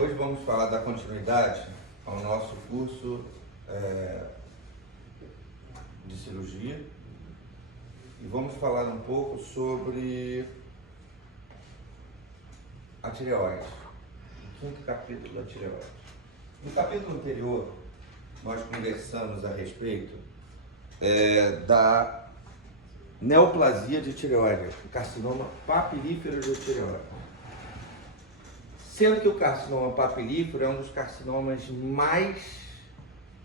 Hoje vamos falar da continuidade ao nosso curso de cirurgia e vamos falar um pouco sobre a tireoide, o quinto capítulo da tireoide. No capítulo anterior, nós conversamos a respeito da neoplasia de tireoide, o carcinoma papilífero de tireoide. Sendo que o carcinoma papilífero é um dos carcinomas mais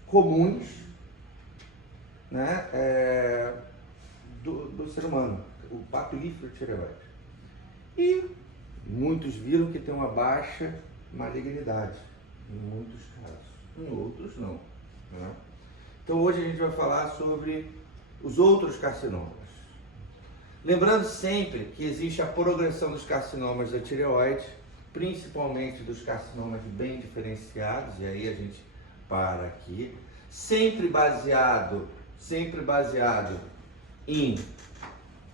comuns, né, do ser humano, o papilífero de tireoide. E muitos viram que tem uma baixa malignidade, em muitos casos, em outros não. Né? Então hoje a gente vai falar sobre os outros carcinomas. Lembrando sempre que existe a progressão dos carcinomas da tireoide, principalmente dos carcinomas bem diferenciados, e aí a gente para aqui, sempre baseado em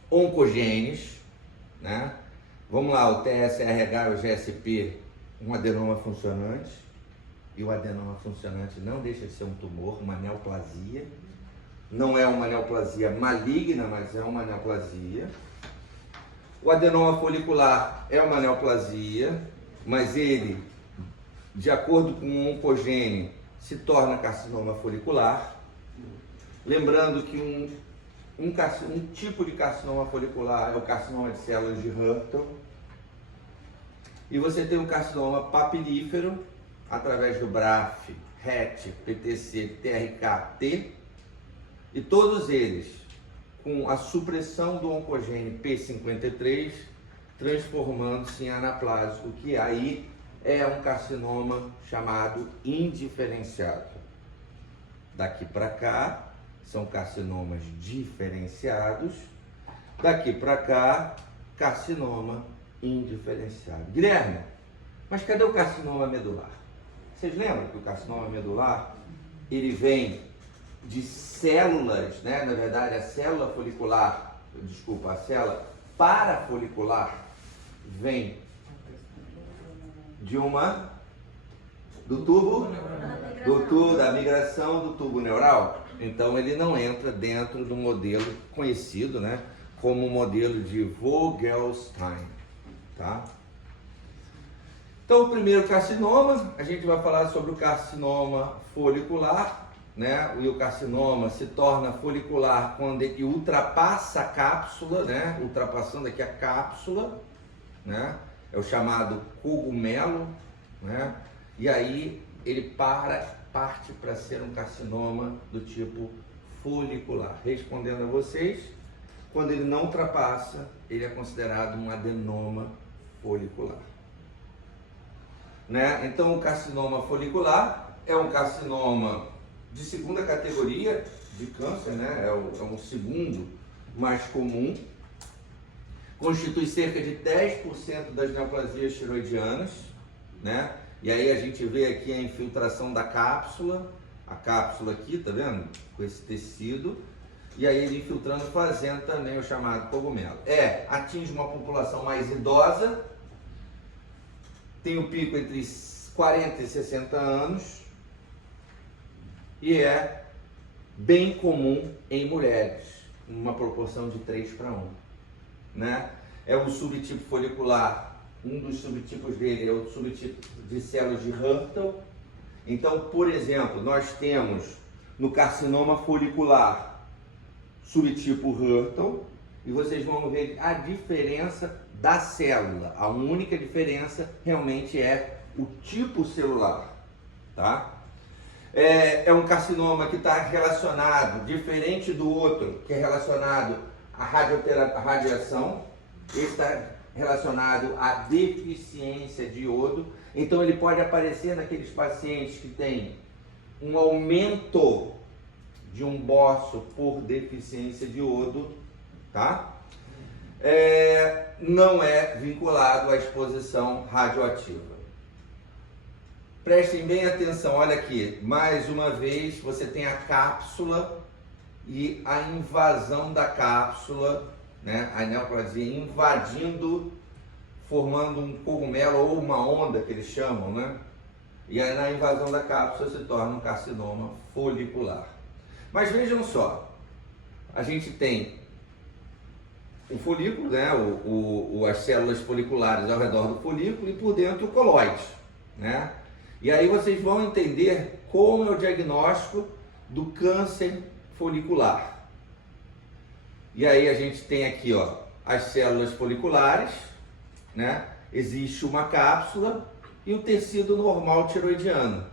oncogenes, né? Vamos lá, o TSRH e o GSP, um adenoma funcionante, e o adenoma funcionante não deixa de ser um tumor, uma neoplasia. Não é uma neoplasia maligna, mas é uma neoplasia. O adenoma folicular é uma neoplasia, mas ele, de acordo com o oncogene, se torna carcinoma folicular. Lembrando que um tipo de carcinoma folicular é o carcinoma de células de Hürtel. E você tem um carcinoma papilífero, através do BRAF, RET, PTC, TRK-T, e todos eles com a supressão do oncogene P53, transformando-se em anaplásico, que aí é um carcinoma chamado indiferenciado. Daqui para cá são carcinomas diferenciados, daqui para cá carcinoma indiferenciado. Guilherme, mas cadê o carcinoma medular? Vocês lembram que o carcinoma medular, ele vem de células, né? Na verdade a célula parafolicular vem da migração do tubo neural. Então ele não entra dentro do modelo conhecido, né, como o modelo de Vogelstein, tá? Então o primeiro carcinoma, a gente vai falar sobre o carcinoma folicular, né? E o carcinoma se torna folicular quando ele ultrapassa a cápsula, né? Ultrapassando aqui a cápsula, né? É o chamado cogumelo, né? E aí ele parte para ser um carcinoma do tipo folicular. Respondendo a vocês, quando ele não ultrapassa, ele é considerado um adenoma folicular, né? Então o carcinoma folicular é um carcinoma de segunda categoria de câncer, né? É um segundo mais comum, constitui cerca de 10% das neoplasias tiroidianas, né? E aí a gente vê aqui a infiltração da cápsula, a cápsula aqui, tá vendo? Com esse tecido, e aí ele infiltrando, fazendo também o chamado cogumelo. Atinge uma população mais idosa, tem o pico entre 40 e 60 anos, e é bem comum em mulheres, uma proporção de 3:1, né? É o subtipo folicular, um dos subtipos dele é o subtipo de células de Hürtel. Então, por exemplo, nós temos no carcinoma folicular subtipo Hürtel, e vocês vão ver a diferença da célula. A única diferença realmente é o tipo celular, tá? É um carcinoma que está relacionado, diferente do outro, que é relacionado à radiação, esse está relacionado à deficiência de iodo. Então ele pode aparecer naqueles pacientes que têm um aumento de um bócio por deficiência de iodo, tá? Não é vinculado à exposição radioativa. Prestem bem atenção, olha aqui, mais uma vez você tem a cápsula e a invasão da cápsula, né? A neoplasia invadindo, formando um cogumelo ou uma onda que eles chamam, né? E aí na invasão da cápsula se torna um carcinoma folicular. Mas vejam só, a gente tem o folículo, né, as células foliculares ao redor do folículo e por dentro o coloide, né? E aí vocês vão entender como é o diagnóstico do câncer folicular. E aí a gente tem aqui, ó, as células foliculares, né? Existe uma cápsula e o tecido normal tiroidiano.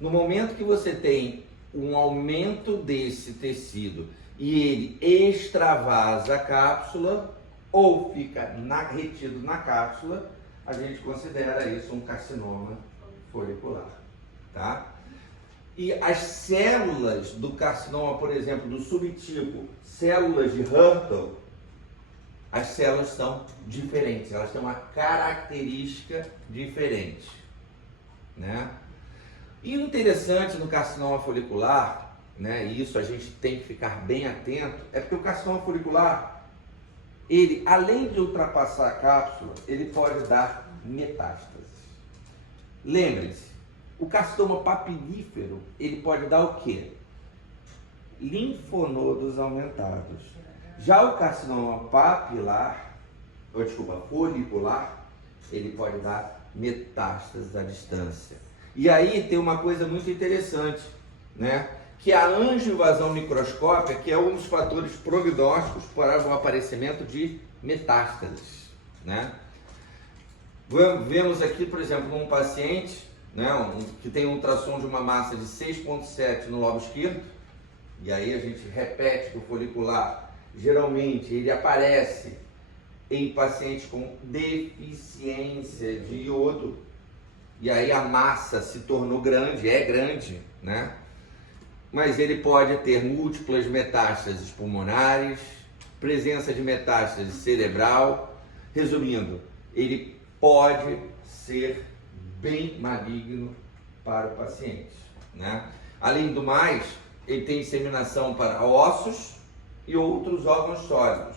No momento que você tem um aumento desse tecido e ele extravasa a cápsula ou fica retido na cápsula, a gente considera isso um carcinoma folicular, tá? E as células do carcinoma, por exemplo, do subtipo células de Hürtel, as células são diferentes, elas têm uma característica diferente, né? E o interessante no carcinoma folicular, né, e isso a gente tem que ficar bem atento, é porque o carcinoma folicular, ele, além de ultrapassar a cápsula, ele pode dar metástases. Lembre-se, o carcinoma papilífero, ele pode dar o quê? Linfonodos aumentados. Já o carcinoma folicular, ele pode dar metástases à distância. E aí tem uma coisa muito interessante, né? Que a angioinvasão microscópica, que é um dos fatores prognósticos para o aparecimento de metástases, né? Vemos aqui, por exemplo, um paciente, né, que tem um ultrassom de uma massa de 6,7 no lobo esquerdo, e aí a gente repete que o folicular, geralmente, ele aparece em pacientes com deficiência de iodo, e aí a massa se tornou grande, é grande, né? Mas ele pode ter múltiplas metástases pulmonares, presença de metástase cerebral. Resumindo, ele pode ser bem maligno para o paciente, né? Além do mais, ele tem disseminação para ossos e outros órgãos sólidos,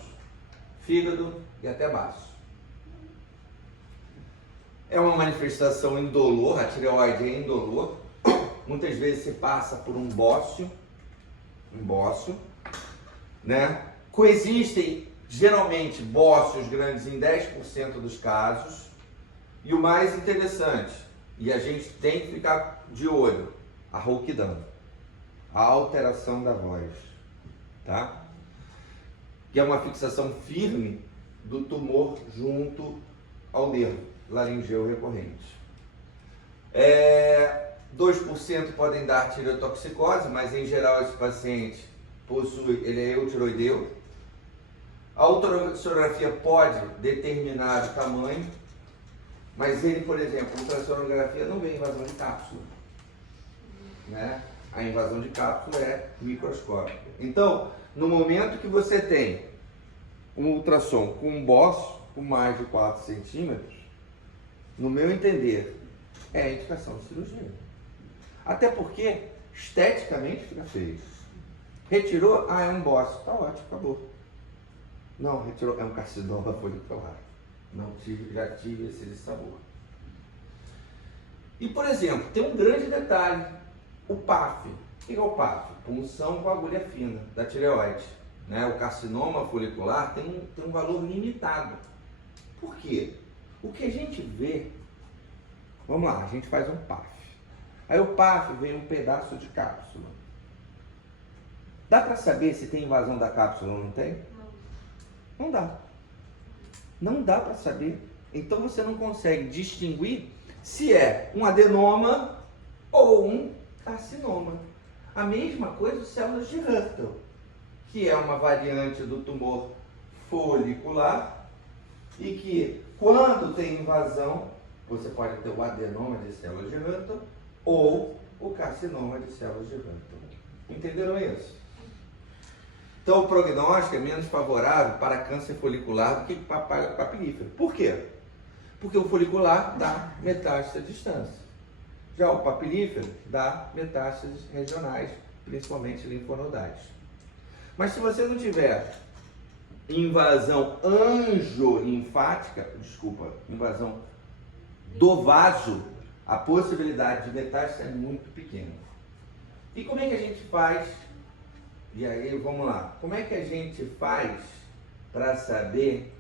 fígado e até baço. É uma manifestação indolor, a tireoide é indolor. Muitas vezes se passa por um bócio, né? Coexistem geralmente bócios grandes em 10% dos casos. E o mais interessante, e a gente tem que ficar de olho, a rouquidão, a alteração da voz, tá? Que é uma fixação firme do tumor junto ao nervo laringeu recorrente. 2% podem dar tireotoxicose, mas em geral esse paciente ele é eutiroideu. A ultrassonografia pode determinar o tamanho, mas ele, por exemplo, a ultrassonografia não vê invasão de cápsula, né? A invasão de cápsula é microscópica. Então, no momento que você tem um ultrassom com um bócio com mais de 4 centímetros, no meu entender, é a indicação de cirurgia. Até porque, esteticamente, fica feio. Retirou? Ah, é um bócio. Tá ótimo, acabou. Não, retirou, é um carcinoma folicular. Já tive esse sabor. E, por exemplo, tem um grande detalhe. O PAF. O que é o PAF? Punção com agulha fina da tireoide, né? O carcinoma folicular tem um valor limitado. Por quê? O que a gente vê, vamos lá, a gente faz um PAF. Aí o PAF vem um pedaço de cápsula. Dá para saber se tem invasão da cápsula ou não tem? Não dá. Não dá para saber. Então você não consegue distinguir se é um adenoma ou um carcinoma. A mesma coisa as células de Hürtel, que é uma variante do tumor folicular e que, quando tem invasão, você pode ter o adenoma de células de Hürtel ou o carcinoma de células de Hürtel. Entenderam isso? Então, o prognóstico é menos favorável para câncer folicular do que para papilífero. Por quê? Porque o folicular dá metástase à distância. Já o papilífero dá metástases regionais, principalmente linfonodais. Mas se você não tiver invasão angiolinfática, invasão do vaso, A possibilidade de metástase é muito pequena. E como é que a gente faz? E aí, vamos lá. Como é que a gente faz para saber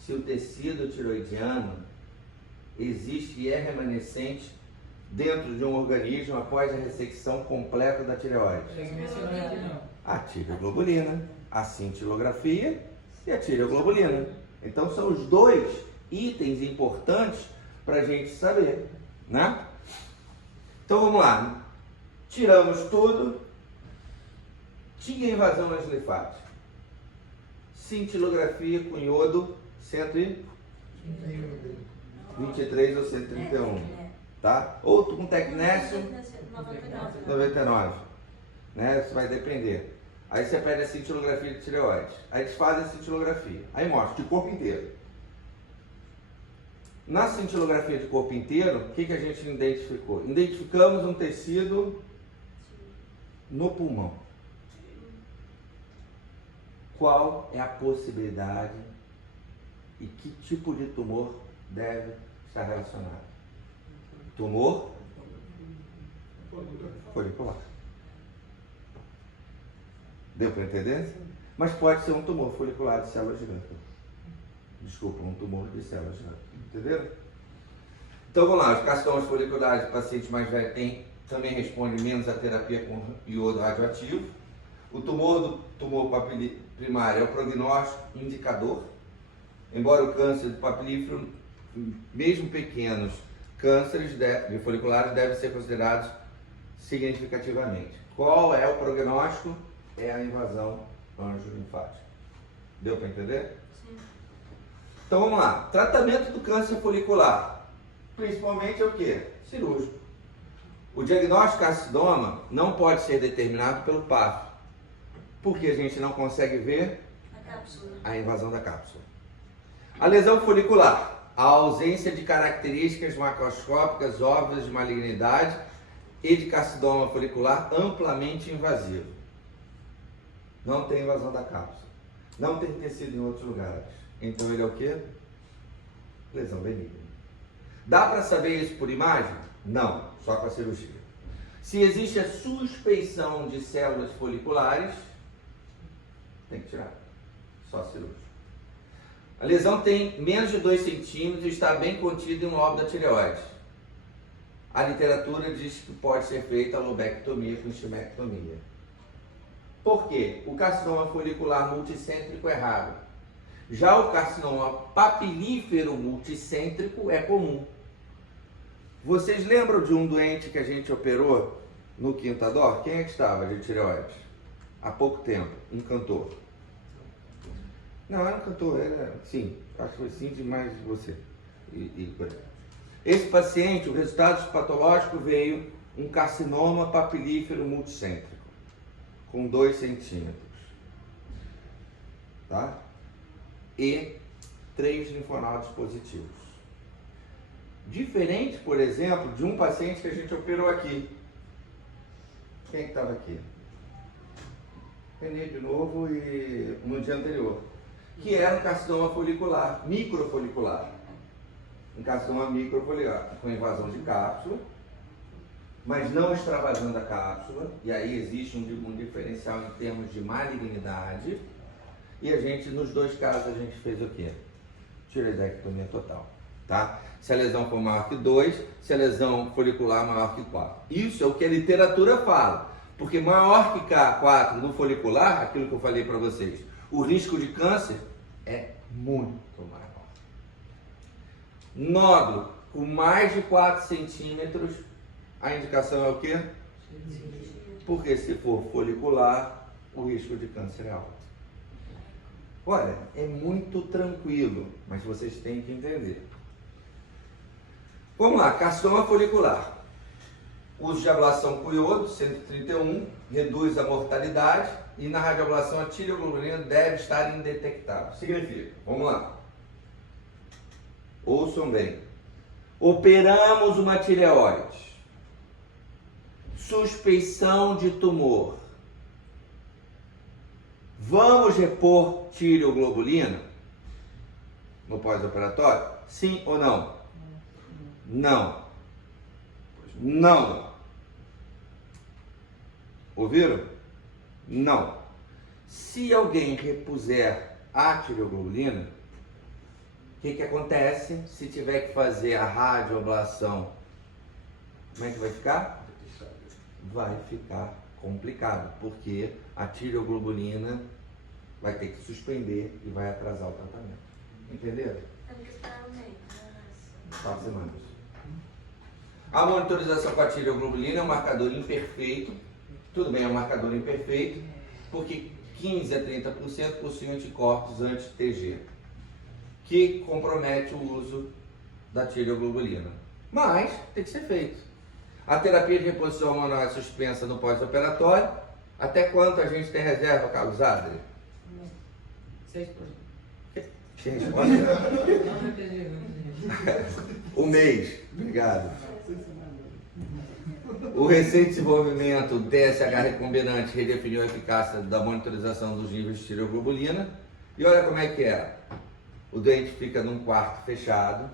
se o tecido tiroidiano existe e é remanescente dentro de um organismo após a ressecção completa da tireoide? A tireoglobulina, a cintilografia e a tireoglobulina. Então são os dois itens importantes para a gente saber, né? Então vamos lá. Tiramos tudo. Tinha invasão nas linfáticas. Cintilografia com iodo 123 ou 131, tá? Ou com tecnésio 99, né? Isso vai depender. Aí você pede a cintilografia de tireoide. Aí eles fazem a cintilografia. Aí mostra de corpo inteiro. Na cintilografia de corpo inteiro, o que a gente identificou? Identificamos um tecido no pulmão. Qual é a possibilidade e que tipo de tumor deve estar relacionado? Tumor folicular. Deu para entender? Mas pode ser um tumor folicular de células gigantes. Desculpa, um tumor de células gigantes. Entenderam? Então vamos lá, os carcinomas foliculares de pacientes mais velhos também respondem menos à terapia com iodo radioativo. O tumor primário é o prognóstico indicador. Embora o câncer do papilífero, mesmo pequenos cânceres foliculares, devem ser considerados significativamente. Qual é o prognóstico? É a invasão angiolinfática. Deu para entender? Sim. Então vamos lá. Tratamento do câncer folicular. Principalmente é o quê? Cirúrgico. O diagnóstico carcinoma não pode ser determinado pelo PAF. Porque a gente não consegue ver a invasão da cápsula. A lesão folicular. A ausência de características macroscópicas óbvias de malignidade e de carcinoma folicular amplamente invasivo. Não tem invasão da cápsula. Não tem tecido em outros lugares. Então ele é o quê? Lesão benigna. Dá para saber isso por imagem? Não, só com a cirurgia. Se existe a suspeição de células foliculares, tem que tirar. Só cirúrgico. A lesão tem menos de 2 centímetros e está bem contida em um lobo da tireoide. A literatura diz que pode ser feita a lobectomia com estimectomia. Por quê? O carcinoma folicular multicêntrico é raro. Já o carcinoma papilífero multicêntrico é comum. Vocês lembram de um doente que a gente operou no Quintador? Quem é que estava de tireoide? Há pouco tempo, um cantor. Não, era um cantor, era, sim, acho que foi sim demais de você. Esse paciente, o resultado patológico veio um carcinoma papilífero multicêntrico, com 2 centímetros. Tá? E 3 linfonodos positivos. Diferente, por exemplo, de um paciente que a gente operou aqui. Quem é que estava aqui? Renê de novo e no dia anterior. Que era um carcinoma folicular, microfolicular. Um carcinoma microfolicular, com invasão de cápsula, mas não extravasando a cápsula. E aí existe um diferencial em termos de malignidade. E a gente, nos 2 casos, a gente fez o quê? Tireoidectomia total. Tá? Se a lesão for maior que 2, se a lesão folicular maior que 4. Isso é o que a literatura fala. Porque maior que 4 no folicular, aquilo que eu falei para vocês, o risco de câncer é muito maior. Nódulo com mais de 4 centímetros, a indicação é o quê? Porque se for folicular, o risco de câncer é alto. Olha, é muito tranquilo, mas vocês têm que entender. Vamos lá, carcinoma folicular. Uso de ablação com iodo, 131, reduz a mortalidade e na radioablação a tireoglobulina deve estar indetectável. Significa, vamos lá. Ouçam bem. Operamos uma tireoide. Suspeição de tumor. Vamos repor tireoglobulina no pós-operatório? Sim ou não? Não. Não. Ouviram? Não. Se alguém repuser a tireoglobulina, o que acontece se tiver que fazer a radioablação? Como é que vai ficar? Vai ficar complicado, porque a tireoglobulina vai ter que suspender e vai atrasar o tratamento. Entenderam? Temos que esperar um mês. 4 semanas. A monitorização com a tireoglobulina é um marcador imperfeito. Tudo bem, é um marcador imperfeito, porque 15 a 30% possuem anticorpos anti-TG, que compromete o uso da tireoglobulina. Mas tem que ser feito. A terapia de reposição hormonal é suspensa no pós-operatório. Até quanto a gente tem reserva, Carlos Adri? 6%. Que resposta? Não entendi. Um mês. Obrigado. O recente desenvolvimento DSH recombinante redefiniu a eficácia da monitorização dos níveis de tireoglobulina. E olha como é que é. O doente fica num quarto fechado.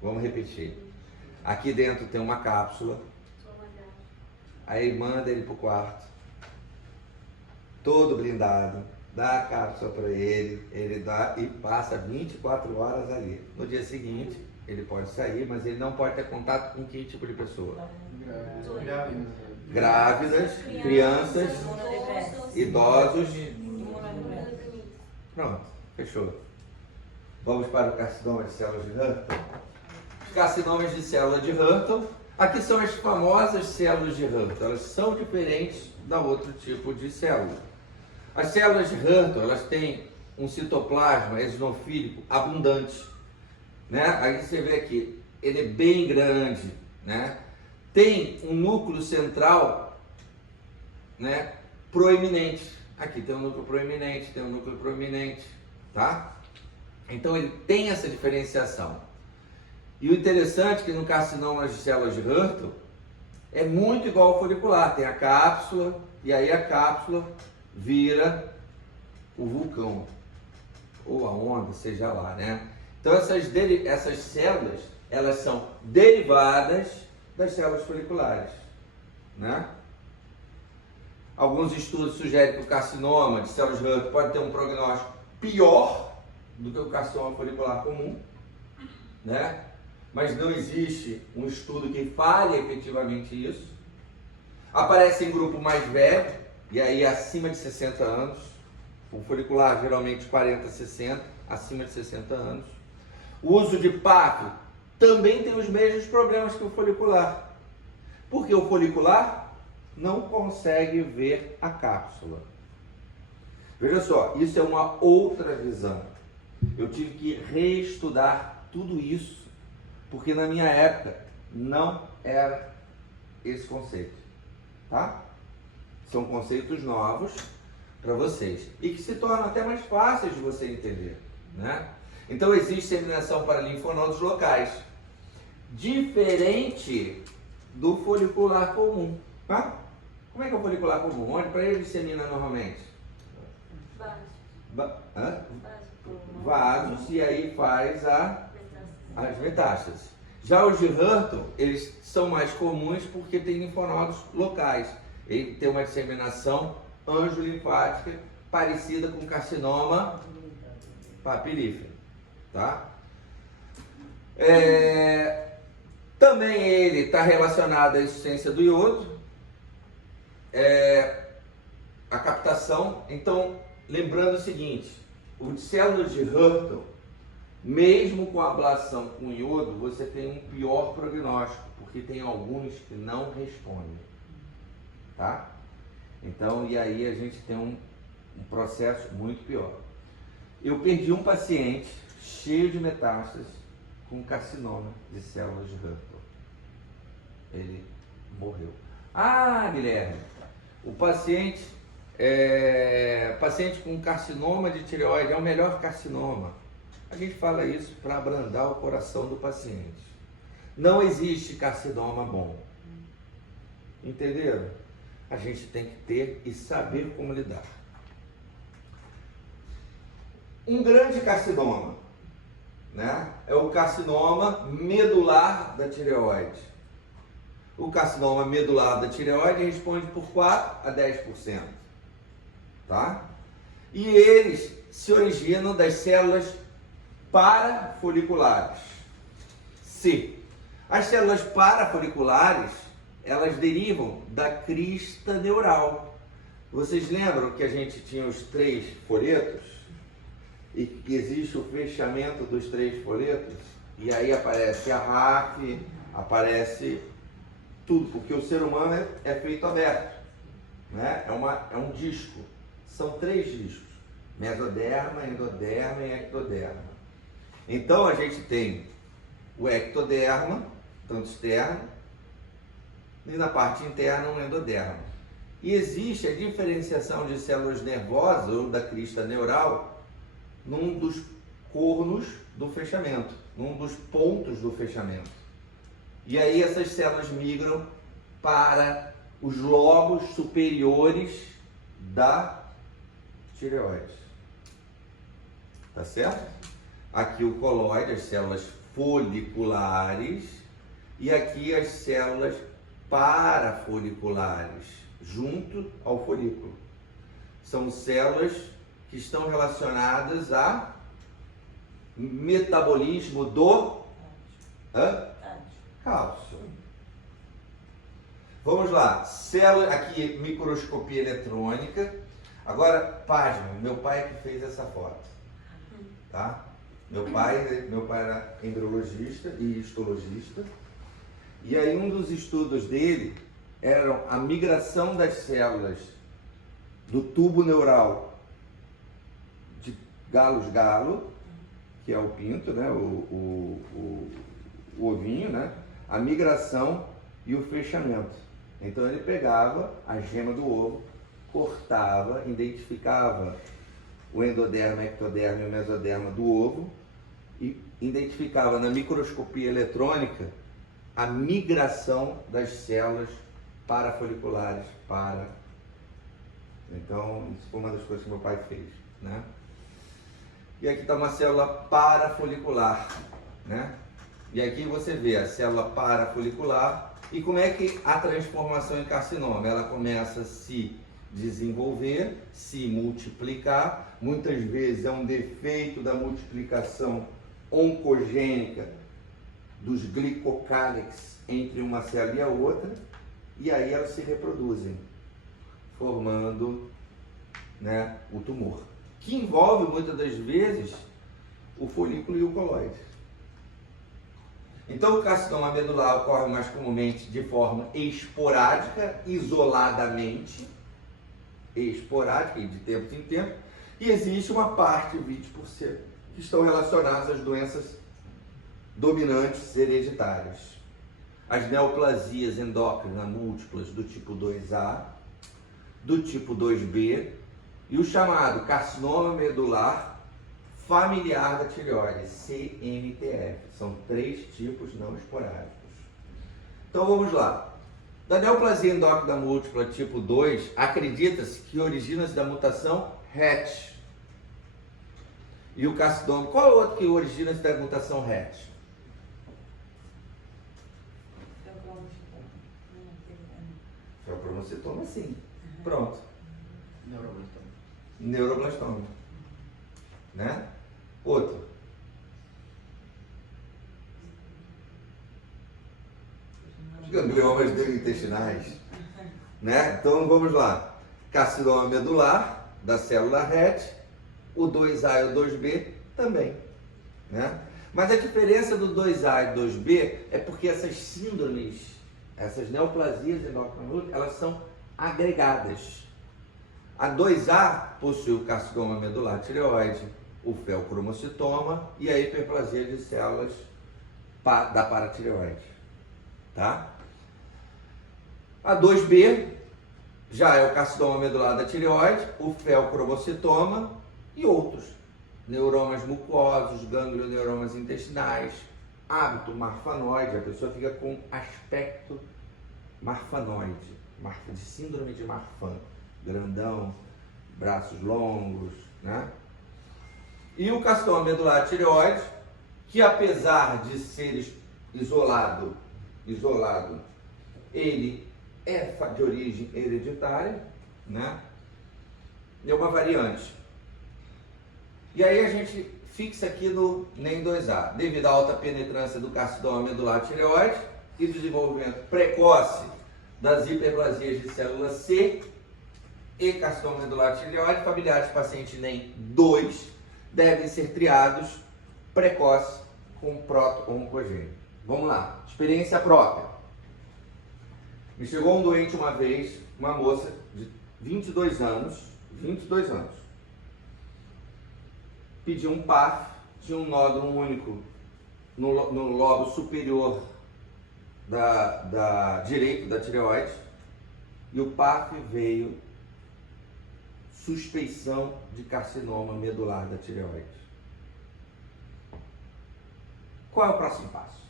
Vamos repetir. Aqui dentro tem uma cápsula. Aí manda ele pro quarto. Todo blindado. Dá a cápsula para ele dá e passa 24 horas ali. No dia seguinte, ele pode sair, mas ele não pode ter contato com que tipo de pessoa? Grávidas, crianças, idosos. Pronto, fechou. Vamos para o carcinoma de células de Hürtel. Os carcinomas de célula de Hürtel. Aqui são as famosas células de Hürtel. Elas são diferentes da outro tipo de célula. As células de Hürtel, elas têm um citoplasma eosinofílico abundante, né? Aí você vê aqui, ele é bem grande, né? Tem um núcleo central, né, proeminente. Aqui tem um núcleo proeminente, tem um núcleo proeminente, tá? Então ele tem essa diferenciação. E o interessante é que no carcinoma de células de Hürtel é muito igual ao folicular. Tem a cápsula e aí a cápsula vira o vulcão ou a onda, seja lá, né? Então essas células, elas são derivadas das células foliculares, né? Alguns estudos sugerem que o carcinoma de células de Hürtel pode ter um prognóstico pior do que o carcinoma folicular comum, né? Mas não existe um estudo que fale efetivamente isso. Aparece em grupo mais velho, e aí acima de 60 anos, o folicular geralmente 40, 60, acima de 60 anos. O uso de PAP também tem os mesmos problemas que o folicular, porque o folicular não consegue ver a cápsula. Veja só, isso é uma outra visão. Eu tive que reestudar tudo isso, porque na minha época não era esse conceito, tá? São conceitos novos para vocês e que se tornam até mais fáceis de você entender, né? Então existe disseminação para linfonodos locais, diferente do folicular comum, tá? Como é que é o folicular comum? Onde para ele dissemina normalmente? Vasos, e aí faz as metástases. Já os de Hürtel, eles são mais comuns porque tem linfonodos locais. Ele tem uma disseminação angiolinfática parecida com carcinoma papilífero, tá? Também ele está relacionado à insuficiência do iodo, a captação. Então, lembrando o seguinte, o de células de Hürtel, mesmo com ablação com iodo, você tem um pior prognóstico, porque tem alguns que não respondem, tá? Então, e aí a gente tem um processo muito pior. Eu perdi um paciente cheio de metástases com carcinoma de células de Hürtel. Ele morreu. Ah, Guilherme, o paciente com carcinoma de tireoide é o melhor carcinoma. A gente fala isso para abrandar o coração do paciente. Não existe carcinoma bom. Entenderam? A gente tem que ter e saber como lidar. Um grande carcinoma, né, é o carcinoma medular da tireoide. O carcinoma medular da tireoide responde por 4 a 10%. Tá? E eles se originam das células parafoliculares. C. As células parafoliculares, elas derivam da crista neural. Vocês lembram que a gente tinha os 3 folhetos? E que existe o fechamento dos 3 folhetos? E aí aparece a RAF, aparece tudo, porque o ser humano é feito aberto, né? É um disco. São 3 discos: mesoderma, endoderma e ectoderma. Então a gente tem o ectoderma, tanto externo, e na parte interna um endoderma. E existe a diferenciação de células nervosas ou da crista neural num dos cornos do fechamento, num dos pontos do fechamento. E aí essas células migram para os lobos superiores da tireoide. Tá certo? Aqui o coloide, as células foliculares, e aqui as células parafoliculares, junto ao folículo. São células que estão relacionadas a metabolismo do cálcio. Vamos lá, célula, aqui microscopia eletrônica. Agora, página, meu pai é que fez essa foto, tá? Meu pai era embriologista e histologista, e aí um dos estudos dele era a migração das células do tubo neural de galo, que é o pinto, né? o ovinho, né? A migração e o fechamento. Então ele pegava a gema do ovo, cortava, identificava o endoderma, ectoderma e o mesoderma do ovo e identificava na microscopia eletrônica a migração das células parafoliculares para... Então, isso foi uma das coisas que meu pai fez, né? E aqui está uma célula parafolicular, né? E aqui você vê a célula parafolicular e como é que a transformação em carcinoma, ela começa a se desenvolver, se multiplicar, muitas vezes é um defeito da multiplicação oncogênica dos glicocálix entre uma célula e a outra, e aí elas se reproduzem, formando, né, o tumor, que envolve muitas das vezes o folículo e o coloide. Então o carcinoma medular ocorre mais comumente de forma esporádica, isoladamente, esporádica e de tempo em tempo, e existe uma parte, 20%, que estão relacionadas às doenças dominantes hereditárias. As neoplasias endócrinas múltiplas do tipo 2A, do tipo 2B e o chamado carcinoma medular familiar da tireoide, CMTF. São 3 tipos não esporádicos. Então vamos lá. Da neoplasia endócrina múltipla tipo 2, acredita-se que origina-se da mutação RET. E o carcinoma, qual é o outro que origina-se da mutação RET? Feocromocitoma, sim. Pronto. Neuroblastoma. Né? Outro. Os gangliomas intestinais. Né? Então vamos lá. Carcinoma medular da célula RET, o 2A e o 2B também. Né? Mas a diferença do 2A e 2B é porque essas síndromes, essas neoplasias endócrinas, elas são agregadas. A 2A possui o carcinoma medular tireoide, o feocromocitoma e a hiperplasia de células da paratireoide. Tá? A 2B já é o carcinoma medular da tireoide, o feocromocitoma e outros. Neuromas mucosos, ganglioneuromas intestinais, hábito marfanoide, a pessoa fica com aspecto marfanoide, de síndrome de Marfan, grandão, braços longos, né? E o carcinoma medular tireoide, que apesar de ser isolado ele é de origem hereditária, né? É uma variante. E aí a gente fixa aqui no NEM 2A, devido à alta penetrância do carcinoma medular tireoide e desenvolvimento precoce das hiperplasias de célula C e carcinoma medular tireoide, familiares de paciente NEM 2 devem ser triados precoce com proto-oncogênio. Vamos lá, experiência própria. Me chegou um doente uma vez, uma moça de 22 anos, pediu um PAF, tinha um nódulo único no lobo superior direito da tireoide, e o PAF veio suspeição de carcinoma medular da tireoide. Qual é o próximo passo?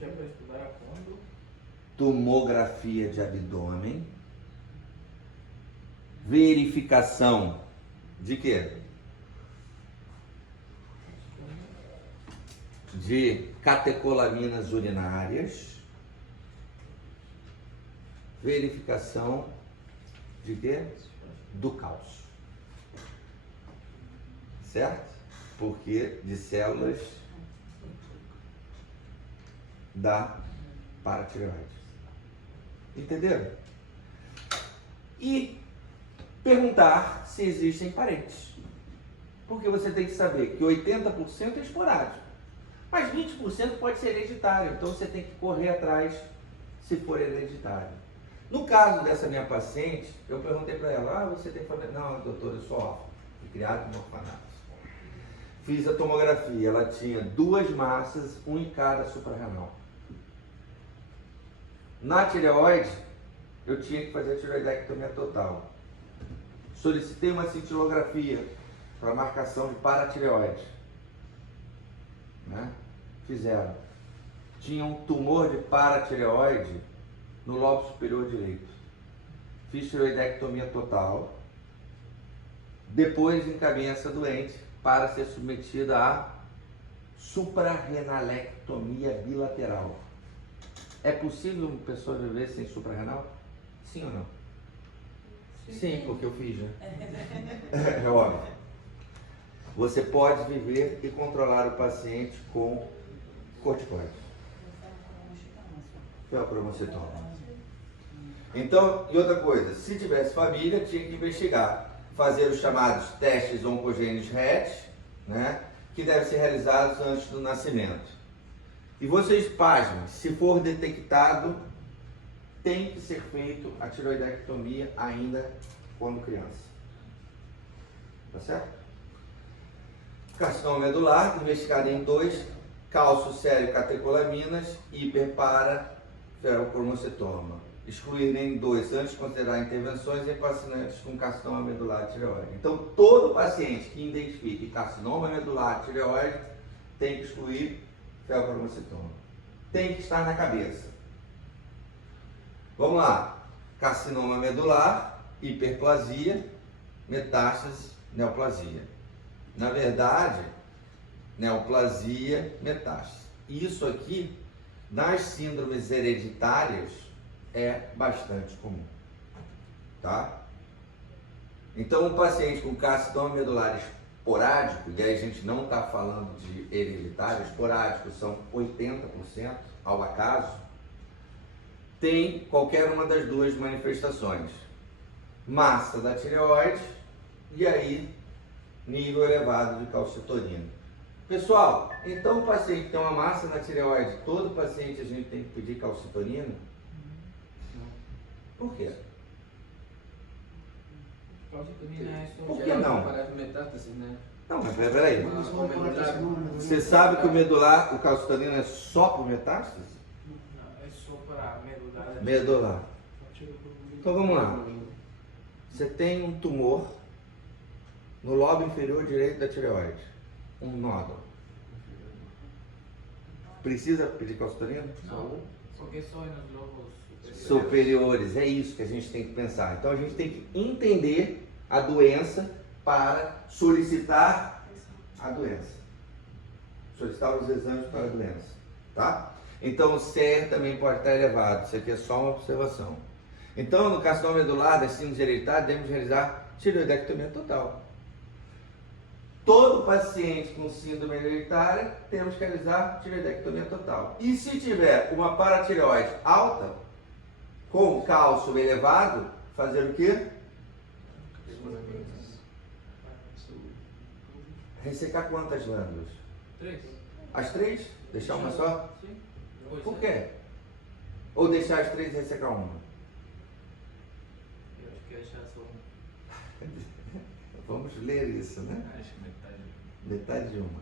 Já para estudar quando? Tomografia de abdômen, verificação de quê? De catecolaminas urinárias, verificação de quê? Do cálcio, certo? Porque de células da paratireoide. Entenderam? E perguntar se existem parentes. Porque você tem que saber que 80% é esporádico, mas 20% pode ser hereditário. Então você tem que correr atrás se for hereditário. No caso dessa minha paciente, eu perguntei para ela, você tem família? Não, doutor, eu sou órfão, fui criado no orfanato. Fiz a tomografia, ela tinha 2 massas, um em cada suprarrenal. Na tireoide, eu tinha que fazer a tireoidectomia total. Solicitei uma cintilografia para marcação de paratireoide, né? Fizeram. Tinha um tumor de paratireoide no lobo superior direito. Fiz tireoidectomia total. Depois encaminhei essa doente para ser submetida a suprarrenalectomia bilateral. É possível uma pessoa viver sem suprarrenal? Sim ou não? Sim, porque eu fiz, né? É óbvio. Você pode viver e controlar o paciente com corticoide. Felpromocetona. Então, e outra coisa, se tivesse família, tinha que investigar, fazer os chamados testes oncogênicos RET, né, que devem ser realizados antes do nascimento. E vocês, pasmem, se for detectado, tem que ser feito a tireoidectomia ainda quando criança. Tá certo? Carcinoma medular, investigado em 2, cálcio, sério, catecolaminas, hiperparaferrocromocitoma. Excluir em 2 antes de considerar intervenções em pacientes com carcinoma medular tireoide. Então, todo paciente que identifique carcinoma medular tireoide tem que excluir felpromocitoma. Tem que estar na cabeça. Vamos lá. Carcinoma medular, hiperplasia, metástase, neoplasia. Na verdade, neoplasia, metástase. Isso aqui, nas síndromes hereditárias, é bastante comum. Tá? Então, um paciente com carcinoma medular esporádico, e aí a gente não está falando de hereditário, esporádico são 80% ao acaso, tem qualquer uma das 2 manifestações. Massa da tireoide e aí nível elevado de calcitonina. Pessoal, então o paciente tem uma massa na tireoide, todo paciente a gente tem que pedir calcitonina? Por quê? Calcitonina é só Por que não? para metástase, né? Não, mas peraí. Você sabe que o medular, o calcitonina é só para metástase? Não, é só para medular. Medular. Então vamos lá. Você tem um tumor no lobo inferior direito da tireoide. Um nódulo. Precisa pedir calcitonina? Não, porque só nos lobos superiores. É isso que a gente tem que pensar. Então a gente tem que entender a doença para solicitar a doença. Solicitar os exames para a doença, tá? Então o CR também pode estar elevado, isso aqui é só uma observação. Então no carcinoma medular da síndrome hereditária devemos realizar tireoidectomia total. Todo paciente com síndrome hereditária temos que realizar tireoidectomia total. E se tiver uma paratireoide alta, com cálcio elevado, fazer o quê? Ressecar quantas glândulas? 3. As 3? Deixar uma só? Sim. Por quê? Ou deixar as 3 e ressecar uma? Eu acho que deixar só um. Vamos ler isso, né? Acho que metade. Metade de uma.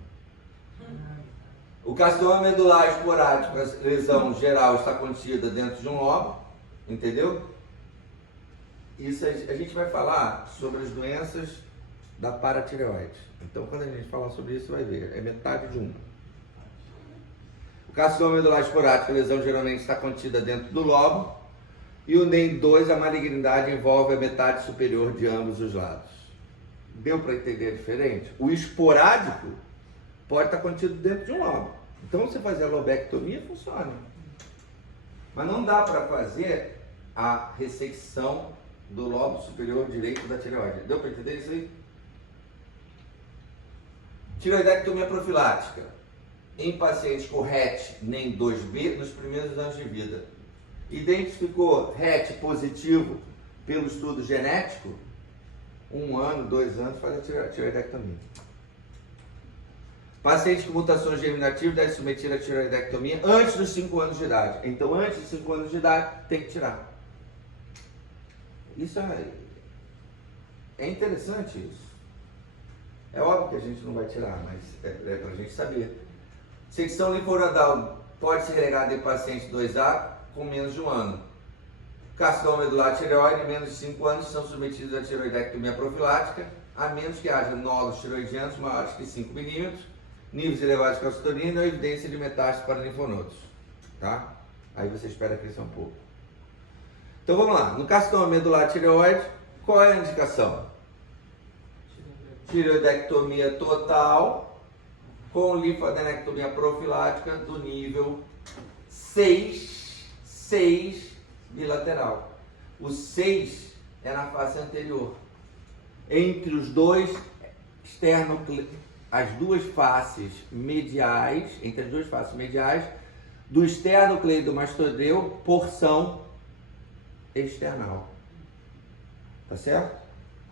O carcinoma medular esporádico, a lesão geral está contida dentro de um lobo, entendeu? Isso a gente vai falar sobre as doenças da paratireoide. Então, quando a gente falar sobre isso, vai ver. É metade de uma. O carcinoma medular esporádico, a lesão geralmente está contida dentro do lobo. E o NEM 2, a malignidade envolve a metade superior de ambos os lados. Deu para entender diferente? O esporádico pode estar contido dentro de um lobo. Então, você fazer a lobectomia, funciona. Mas não dá para fazer a ressecção do lobo superior direito da tireoide. Deu para entender isso aí? Tireoidectomia profilática em pacientes com RET NEM 2B nos primeiros anos de vida. Identificou RET positivo pelo estudo genético, 1 ano, 2 anos, faz a tireoidectomia. Paciente com mutações germinativas deve submeter a tireoidectomia antes dos 5 anos de idade. Então, antes de 5 anos de idade, tem que tirar. Isso é interessante isso. É óbvio que a gente não vai tirar, mas é para a gente saber. Secção linfonodal pode ser regada em paciente 2A com menos de 1 ano. Carcinoma medular tireoide, menos de 5 anos, são submetidos à tireoidectomia profilática, a menos que haja nódulos tireoidianos maiores que 5 milímetros, níveis elevados de calcitonina ou evidência de metástase para linfonodos. Tá? Aí você espera crescer um pouco. Então vamos lá. No carcinoma medular tireoide, qual é a indicação? Tireoidectomia total com linfadenectomia profilática do nível 6 bilateral. O 6 é na face anterior. Entre os dois as duas faces mediais, entre as duas faces mediais do esternocleidomastodeu, porção external. Tá certo?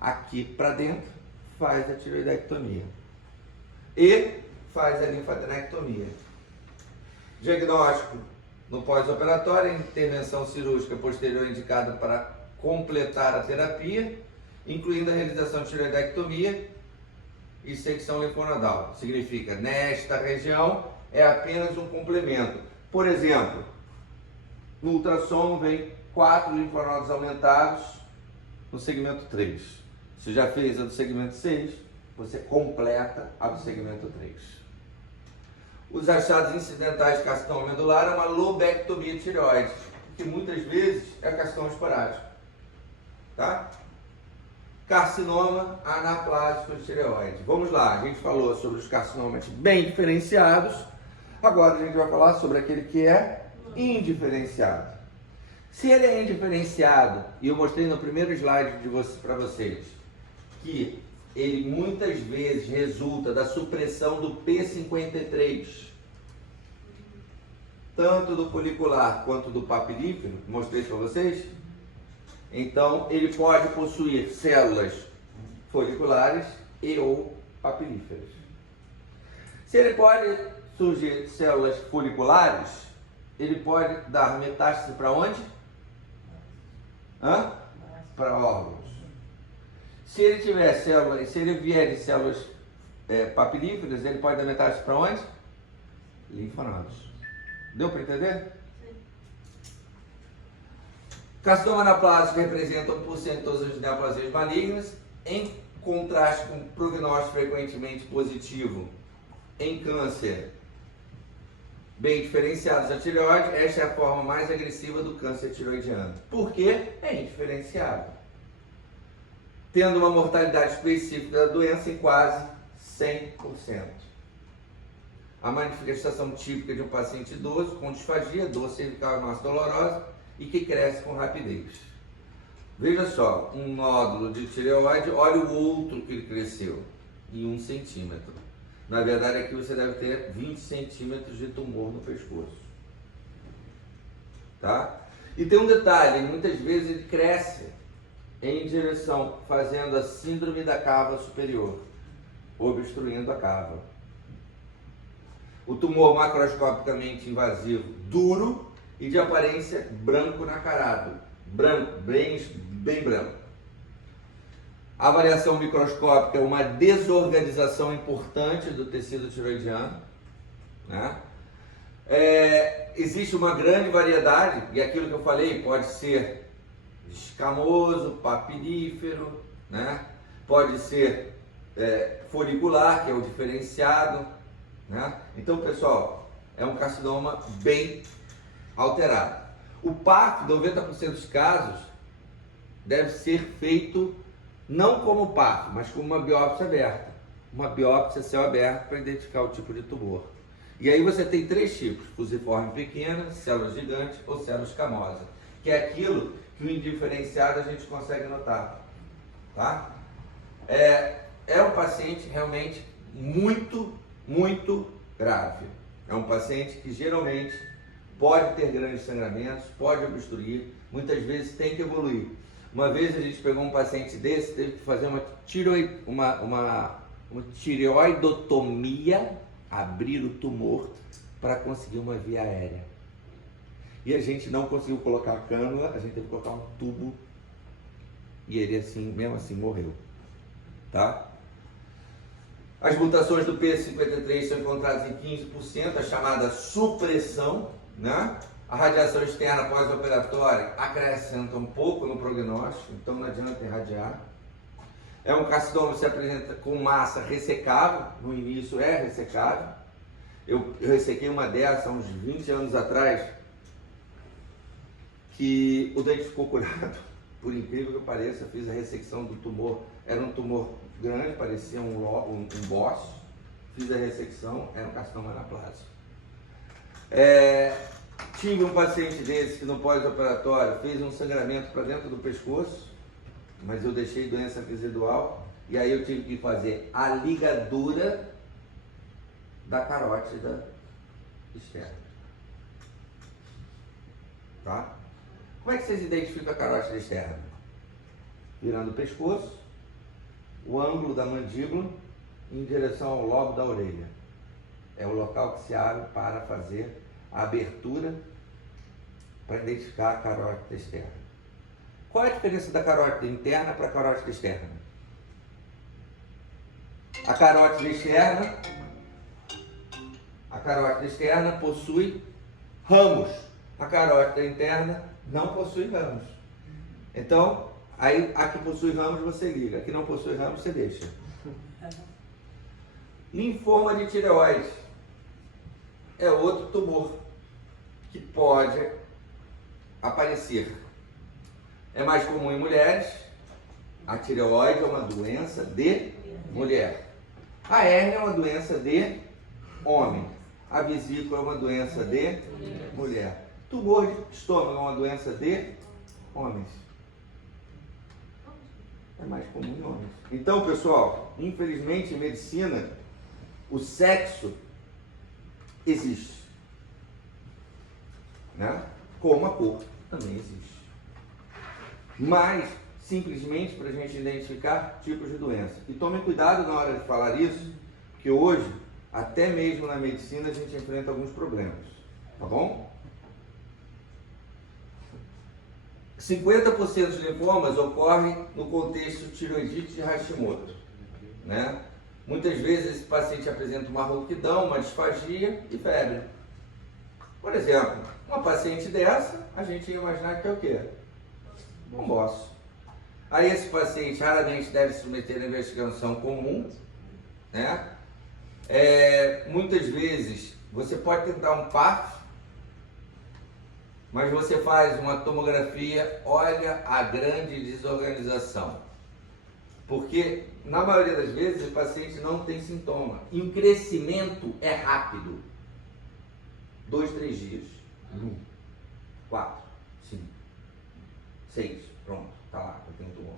Aqui para dentro faz a tireoidectomia e faz a linfadenectomia. Diagnóstico no pós-operatório, intervenção cirúrgica posterior indicada para completar a terapia, incluindo a realização de tireoidectomia e secção linfonodal. Significa, nesta região é apenas um complemento. Por exemplo, no ultrassom vem 4 linfonodos aumentados no segmento 3. Você já fez a do segmento 6, você completa a do segmento 3. Os achados incidentais de carcinoma medular é uma lobectomia tireoide, que muitas vezes é carcinoma esporádico. Tá? Carcinoma anaplásico de tireoide. Vamos lá, a gente falou sobre os carcinomas bem diferenciados, agora a gente vai falar sobre aquele que é indiferenciado. Se ele é indiferenciado, e eu mostrei no primeiro slide para vocês, que ele muitas vezes resulta da supressão do P53, tanto do folicular quanto do papilífero, mostrei para vocês. Então, ele pode possuir células foliculares e ou papilíferas. Se ele pode surgir células foliculares, ele pode dar metástase para onde? Para órgãos. Se ele tiver células, se ele vier de células papilíferas, ele pode dar metástase para onde? Linfonodos. Deu para entender? Carcinoma anaplásico representa 1% de todas as neoplasias malignas, em contraste com prognóstico frequentemente positivo em câncer bem diferenciados da tireoide. Esta é a forma mais agressiva do câncer tireoidiano. Por quê? É indiferenciado, tendo uma mortalidade específica da doença em quase 100%. A manifestação típica de um paciente idoso com disfagia, dor cervical e massa dolorosa e que cresce com rapidez. Veja só, um nódulo de tireoide, olha o outro que ele cresceu, em 1 centímetro. Na verdade, aqui você deve ter 20 centímetros de tumor no pescoço. Tá? E tem um detalhe, muitas vezes ele cresce em direção, fazendo a síndrome da cava superior, obstruindo a cava. O tumor macroscopicamente invasivo, duro e de aparência branco nacarado, branco, bem branco. A variação microscópica é uma desorganização importante do tecido tiroidiano, né? Existe uma grande variedade, e aquilo que eu falei pode ser escamoso, papirífero, né? Pode ser folicular, que é o diferenciado, né? Então, pessoal, é um carcinoma bem alterado. O PAF, 90% dos casos, deve ser feito não como PAF, mas como uma biópsia aberta. Uma biópsia a céu aberto para identificar o tipo de tumor. E aí você tem 3 tipos: fusiforme pequena, célula gigante ou célula escamosa, que é aquilo que o indiferenciado a gente consegue notar. Tá? É um paciente realmente muito grave. É um paciente que geralmente pode ter grandes sangramentos, pode obstruir, muitas vezes tem que evoluir. Uma vez a gente pegou um paciente desse, teve que fazer uma tireoidotomia, abrir o tumor para conseguir uma via aérea. E a gente não conseguiu colocar a cânula, a gente teve que colocar um tubo e ele assim, mesmo assim morreu. Tá? As mutações do P53 são encontradas em 15%, a chamada supressão, né? A radiação externa pós-operatória acrescenta um pouco no prognóstico, então não adianta irradiar. É um carcinoma que se apresenta com massa ressecável, no início é ressecável. Eu ressequei uma dessa há uns 20 anos atrás, que o dente ficou curado, por incrível que pareça. Fiz a ressecção do tumor, era um tumor grande, parecia um bócio. Fiz a ressecção, era um carcinoma anaplásico. Tive um paciente desse que no pós-operatório fez um sangramento para dentro do pescoço, mas eu deixei doença residual e aí eu tive que fazer a ligadura da carótida externa. Tá? Como é que vocês identificam a carótida externa? Virando o pescoço, o ângulo da mandíbula em direção ao lobo da orelha. É o local que se abre para fazer a abertura para identificar a carótida externa. Qual é a diferença da carótida interna para a carótida externa? A carótida externa possui ramos. A carótida interna não possui ramos. Então, aí a que possui ramos você liga, a que não possui ramos você deixa. Linfoma de tireoide é outro tumor que pode aparecer. É mais comum em mulheres. A tireoide é uma doença de mulher. A hérnia é uma doença de homem. A vesícula é uma doença de mulher. Tumor de estômago é uma doença de homens. É mais comum em homens. Então, pessoal, infelizmente em medicina, o sexo existe, né? Como a cor também existe. Mas, simplesmente para a gente identificar tipos de doença. E tomem cuidado na hora de falar isso, porque hoje, até mesmo na medicina, a gente enfrenta alguns problemas. Tá bom? 50% de linfomas ocorrem no contexto tiroidite de Hashimoto, né? Muitas vezes esse paciente apresenta uma rouquidão, uma disfagia e febre. Por exemplo, uma paciente dessa, a gente ia imaginar que é o quê? Um bócio. Aí esse paciente raramente deve se submeter a investigação comum, né? Muitas vezes você pode tentar um PAF, mas você faz uma tomografia, olha a grande desorganização. Porque na maioria das vezes, o paciente não tem sintoma. E o crescimento é rápido. 2, 3 dias. 4, 5, 6. Pronto, tá lá, eu tenho tumor.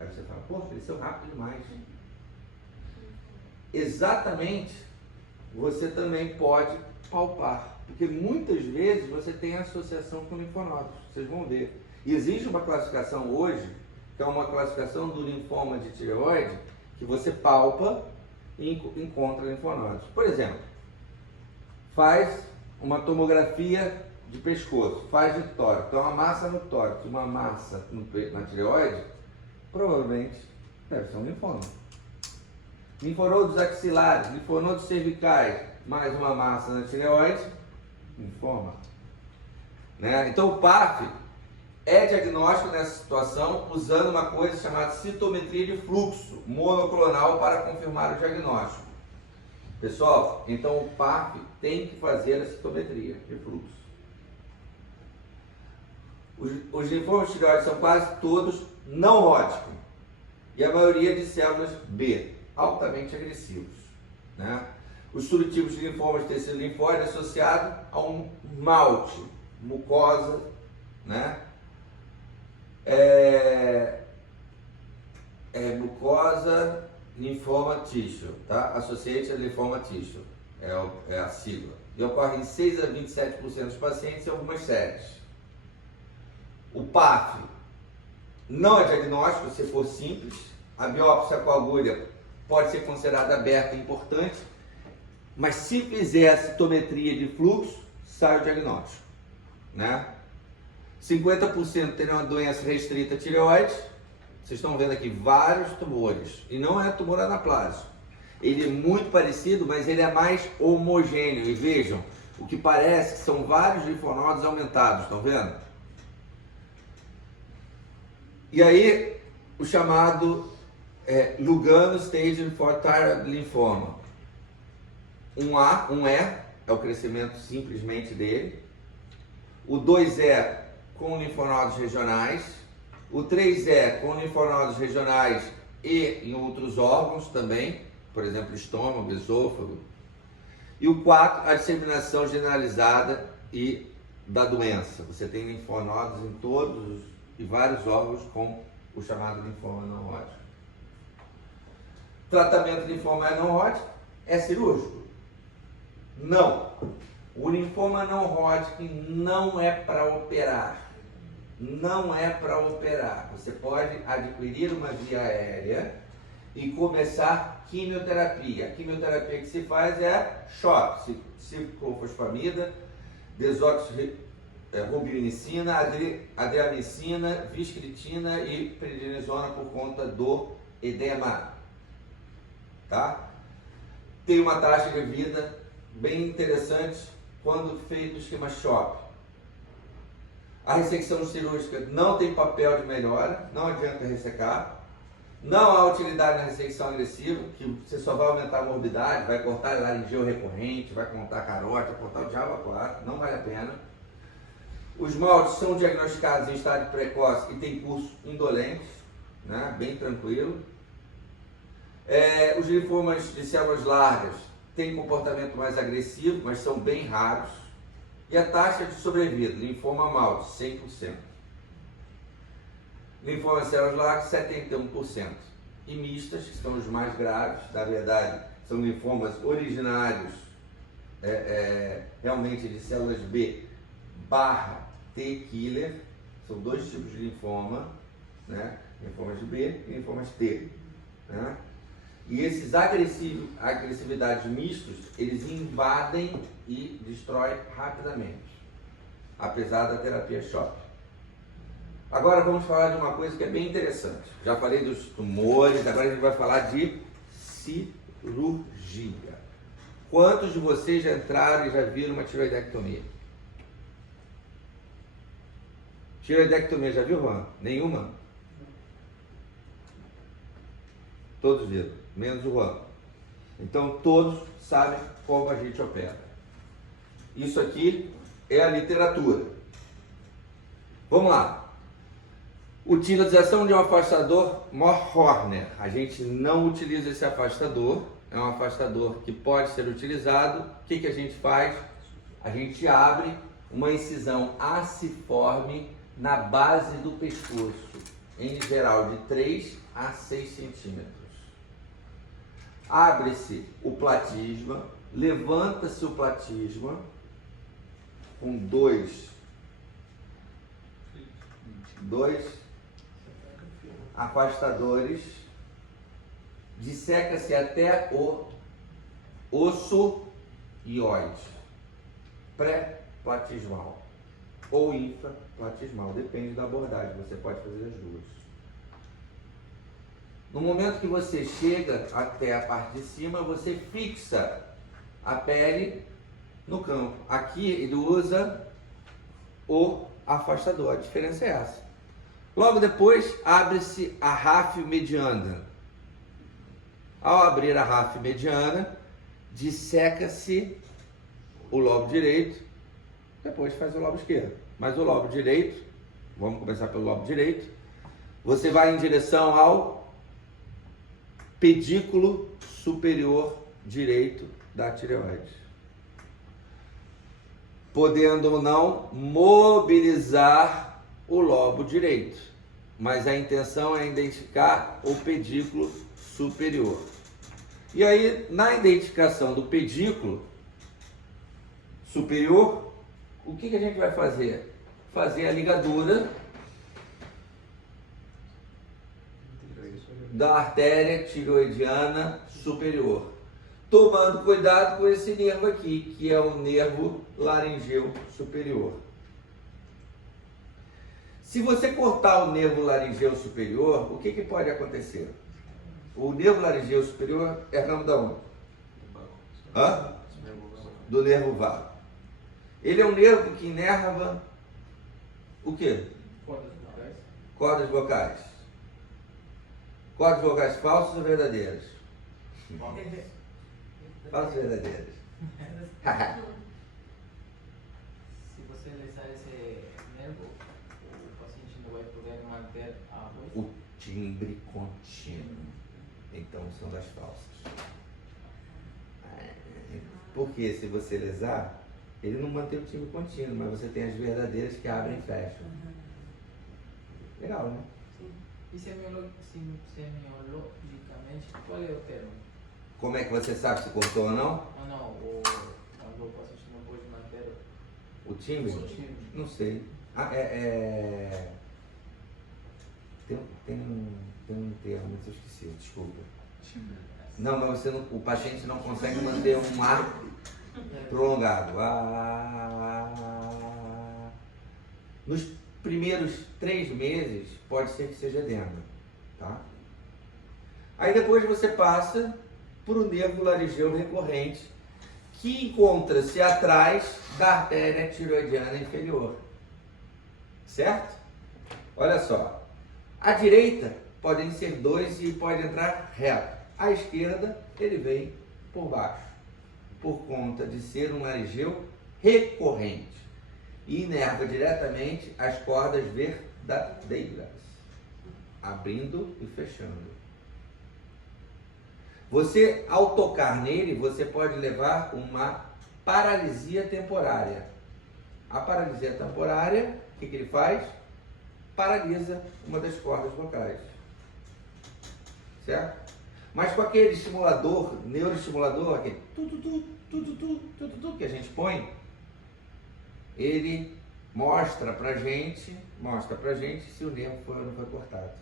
Aí você fala, pô, cresceu rápido demais. Exatamente, você também pode palpar. Porque muitas vezes você tem associação com linfonodos. Vocês vão ver. E existe uma classificação hoje, que é uma classificação do linfoma de tireoide, que você palpa e encontra linfonodos. Por exemplo, faz uma tomografia de pescoço, faz de tórax, então uma massa no tórax, uma massa na tireoide, provavelmente deve ser um linfoma. Linfonodos axilares, linfonodos cervicais, mais uma massa na tireoide, linfoma. Né? Então o PAF é diagnóstico nessa situação usando uma coisa chamada citometria de fluxo monoclonal para confirmar o diagnóstico. Pessoal, então o PAF tem que fazer a citometria de fluxo. Os linfomas de tireoide são quase todos não Hodgkin e a maioria de células B, altamente agressivos. Né? Os subtipos de linfomas de tecido linfóide associado a um malte, mucosa, né? Mucosa linfoma tissue, tá? Associated lymphoma tissue, é a sigla. E ocorre em 6 a 27% dos pacientes em algumas séries. O PAF não é diagnóstico se for simples. A biópsia com agulha pode ser considerada aberta e importante, mas se fizer a citometria de fluxo, sai o diagnóstico, né? 50% terão uma doença restrita à tireoide. Vocês estão vendo aqui vários tumores, e não é tumor anaplásico. Ele é muito parecido, mas ele é mais homogêneo. E vejam, o que parece que são vários linfonodos aumentados, estão vendo? E aí, o chamado Lugano Stage for Thyroid Lymphoma. Um A, um E, é o crescimento simplesmente dele. O 2E com linfonodos regionais. O 3E com linfonodos regionais e em outros órgãos também, por exemplo, estômago, esôfago. E o 4, a disseminação generalizada e da doença. Você tem linfonodos em todos e vários órgãos com o chamado linfoma não Hodgkin. Tratamento de linfoma não Hodgkin é cirúrgico? Não. O linfoma não Hodgkin não é para operar. Não é para operar. Você pode adquirir uma via aérea e começar quimioterapia. A quimioterapia que se faz é CHOP, ciclofosfamida, desoxirribonucleicina, adriamicina, viscritina e prednisona por conta do edema. Tá? Tem uma taxa de vida bem interessante quando feito o esquema CHOP. A ressecção cirúrgica não tem papel de melhora, não adianta ressecar. Não há utilidade na ressecção agressiva, que você só vai aumentar a morbidade, vai cortar laringeu recorrente, vai cortar carótida, vai cortar o diabo a quatro, não vale a pena. Os moldes são diagnosticados em estágio precoce e tem curso indolente, né? Bem tranquilo. Os linfomas de células largas têm comportamento mais agressivo, mas são bem raros. E a taxa de sobrevida, linfoma malte, 100%. Linfoma de células largas, 71%. E mistas, que são os mais graves, na verdade, são linfomas originários, realmente de células B barra T killer. São dois tipos de linfoma, né? Linfomas de B e linfomas T. Né? E esses agressividades mistos, eles invadem e destroem rapidamente, apesar da terapia CHOP. Agora vamos falar de uma coisa que é bem interessante. Já falei dos tumores, agora a gente vai falar de cirurgia. Quantos de vocês já entraram e já viram uma tireoidectomia? Tireoidectomia, já viu, Juan? Nenhuma? Todos viram, menos o Juan. Então todos sabem como a gente opera. Isso aqui é a literatura. Vamos lá. Utilização de um afastador Horner. A gente não utiliza esse afastador. É um afastador que pode ser utilizado. O que a gente faz? A gente abre uma incisão aciforme na base do pescoço, em geral de 3 a 6 centímetros. Abre-se o platisma, levanta-se o platisma com dois afastadores, disseca-se até o osso ióide, pré-platismal ou infraplatismal, depende da abordagem, você pode fazer as duas. No momento que você chega até a parte de cima, você fixa a pele no campo. Aqui ele usa o afastador, a diferença é essa. Logo depois, abre-se a ráfio mediana. Ao abrir a ráfio mediana, disseca-se o lobo direito, depois faz o lobo esquerdo. Mas o lobo direito, vamos começar pelo lobo direito, você vai em direção ao pedículo superior direito da tireoide, podendo ou não mobilizar o lobo direito, mas a intenção é identificar o pedículo superior. E aí, na identificação do pedículo superior, o que a gente vai fazer? Fazer a ligadura da artéria tireoidiana superior, tomando cuidado com esse nervo aqui, que é o nervo laringeu superior. Se você cortar o nervo laringeu superior, o que pode acontecer? O nervo laringeu superior é ramo da onde? Do nervo vago. Ele é um nervo que inerva o quê? Cordas vocais. Cordas vocais falsas ou verdadeiras? Falsas ou verdadeiras? Se você lesar esse nervo, o paciente não vai poder manter a voz. O timbre contínuo. Então são das falsas. Porque se você lesar, ele não mantém o timbre contínuo, mas você tem as verdadeiras que abrem e fecham. Legal, né? E semiologicamente, qual é o termo? Como é que você sabe se cortou ou não? Não, quando o paciente não pode manter O timbre? o timbre. Não sei. Tem um termo, mas eu esqueci, desculpa. Não, mas você não, o paciente não consegue manter um ar prolongado. Nos primeiros 3 meses, pode ser que seja edema, tá? Aí depois você passa para o nervo laringeu recorrente, que encontra-se atrás da artéria tireoidiana inferior. Certo? Olha só. À direita podem ser 2 e pode entrar reto. À esquerda ele vem por baixo, por conta de ser um laringeu recorrente e inerva diretamente as cordas verdadeiras, abrindo e fechando. Você, ao tocar nele, você pode levar uma paralisia temporária. A paralisia temporária, o que ele faz? Paralisa uma das cordas vocais. Certo? Mas com aquele estimulador, neuroestimulador, aquele que a gente põe, ele mostra pra gente se o nervo foi ou não foi cortado.